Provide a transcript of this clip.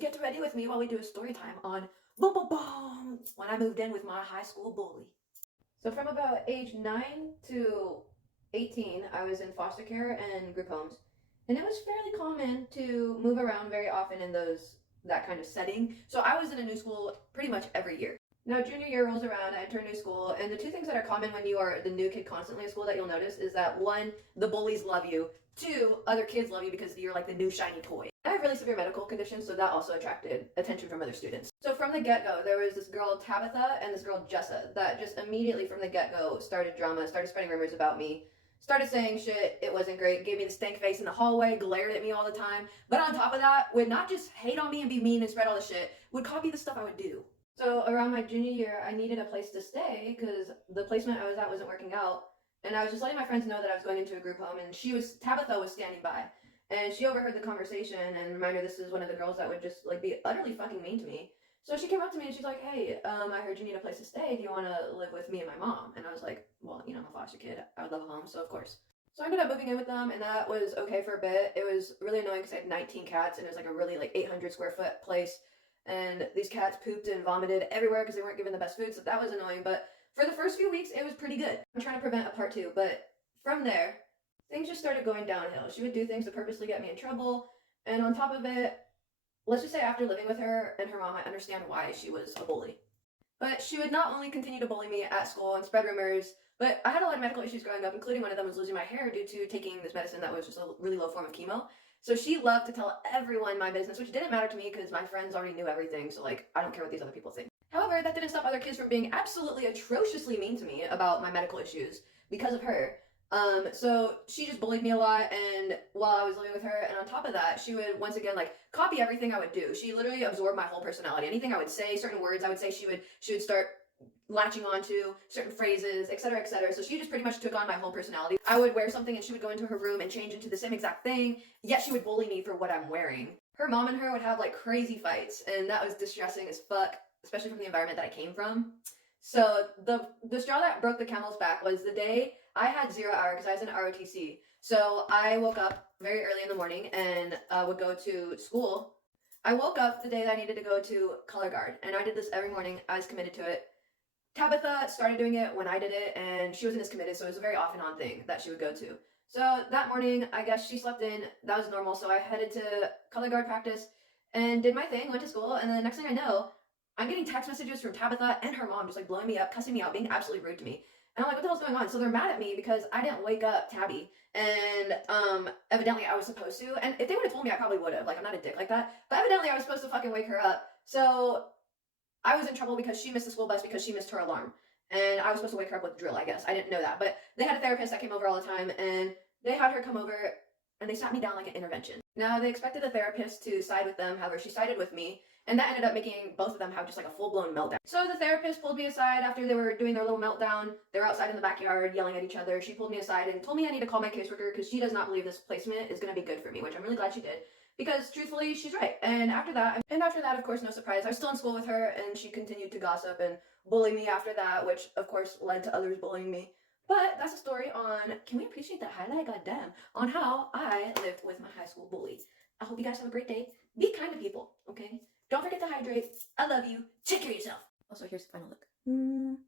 Get ready with me while we do a story time on boom boom boom when I moved in with my high school bully. So from about age 9 to 18, I was in foster care and group homes. And it was fairly common to move around very often in that kind of setting. So I was in a new school pretty much every year. Now junior year rolls around, I enter a new school, and the two things that are common when you are the new kid constantly in school that you'll notice is that one, the bullies love you. Two, other kids love you because you're like the new shiny toy. I have really severe medical conditions, so that also attracted attention from other students. So from the get-go, there was this girl Tabitha and this girl Jessa that just immediately from the get-go started drama, started spreading rumors about me, started saying shit, it wasn't great, gave me the stank face in the hallway, glared at me all the time, but on top of that, would not just hate on me and be mean and spread all the shit, would copy the stuff I would do. So around my junior year, I needed a place to stay because the placement I was at wasn't working out. And I was just letting my friends know that I was going into a group home, and Tabitha was standing by. And she overheard the conversation, and reminder, this is one of the girls that would just like be utterly fucking mean to me. So she came up to me and she's like, hey, I heard you need a place to stay. Do you want to live with me and my mom? And I was like, well, I'm a foster kid. I would love a home, so of course. So I ended up moving in with them, and that was okay for a bit. It was really annoying because I had 19 cats, and it was like a really 800 square foot place. And these cats pooped and vomited everywhere because they weren't given the best food, so that was annoying. But for the first few weeks, it was pretty good. I'm trying to prevent a part two, but from there, things just started going downhill. She would do things to purposely get me in trouble, and on top of it, let's just say after living with her and her mom, I understand why she was a bully. But she would not only continue to bully me at school and spread rumors, but I had a lot of medical issues growing up, including one of them was losing my hair due to taking this medicine that was just a really low form of chemo. So she loved to tell everyone my business, which didn't matter to me because my friends already knew everything, so I don't care what these other people think. However, that didn't stop other kids from being absolutely atrociously mean to me about my medical issues because of her. So she just bullied me a lot, and while I was living with her, and on top of that, she would once again copy everything I would do. She literally absorbed my whole personality. Anything I would say, certain words I would say, she would start latching onto certain phrases, etc., etc. So she just pretty much took on my whole personality. I would wear something and she would go into her room and change into the same exact thing, yet she would bully me for what I'm wearing. Her mom and her would have crazy fights, and that was distressing as fuck, especially from the environment that I came from. So the straw that broke the camel's back was the day I had 0 hour because I was in ROTC. So I woke up very early in the morning and would go to school. I woke up the day that I needed to go to color guard, and I did this every morning. I was committed to it. Tabitha started doing it when I did it, and she wasn't as committed, so it was a very off and on thing that she would go to. So that morning, I guess she slept in. That was normal, so I headed to color guard practice and did my thing, went to school, and then the next thing I know, I'm getting text messages from Tabitha and her mom just blowing me up, cussing me out, being absolutely rude to me. And I'm like, what the hell's going on? So they're mad at me because I didn't wake up Tabby, and evidently I was supposed to. And if they would have told me, I probably would have. I'm not a dick like that. But evidently I was supposed to fucking wake her up. So I was in trouble because she missed the school bus because she missed her alarm. And I was supposed to wake her up with drill, I guess. I didn't know that. But they had a therapist that came over all the time, and they had her come over, and they sat me down like an intervention. Now, they expected the therapist to side with them. However, she sided with me, and that ended up making both of them have just a full-blown meltdown. So the therapist pulled me aside after they were doing their little meltdown. They were outside in the backyard yelling at each other. She pulled me aside and told me I need to call my caseworker because she does not believe this placement is going to be good for me, which I'm really glad she did. Because truthfully, she's right. And after that, of course, no surprise, I was still in school with her, and she continued to gossip and bully me after that, which of course led to others bullying me. But that's a story on, can we appreciate that highlight, goddamn, on how I lived with my high school bully. I hope you guys have a great day. Be kind to people, okay? Don't forget to hydrate. I love you. Take care of yourself. Also, here's the final look.